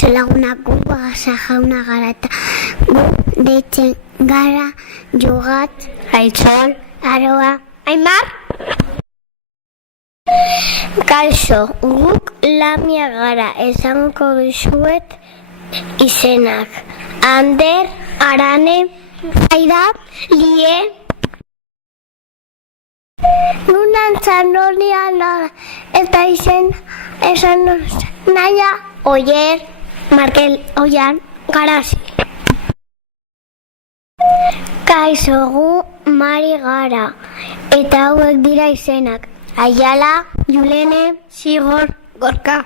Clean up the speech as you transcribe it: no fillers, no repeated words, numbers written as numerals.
Kaixo lagunak, gu Bagasa jauna gara eta gu deitzen gara Jogat, Aitzol, Aroa, Aimar. Kaixo, guk Lamia gara, esango dizuet izenak. Ander, Arane, Aida, Lie. Nunan txanolian eta izen esan naia Oier, Markel, Oian, Garasi. Kaixo, gu Mari gara eta hauek dira izenak. Aiala, Julene, Sigor, Gorka.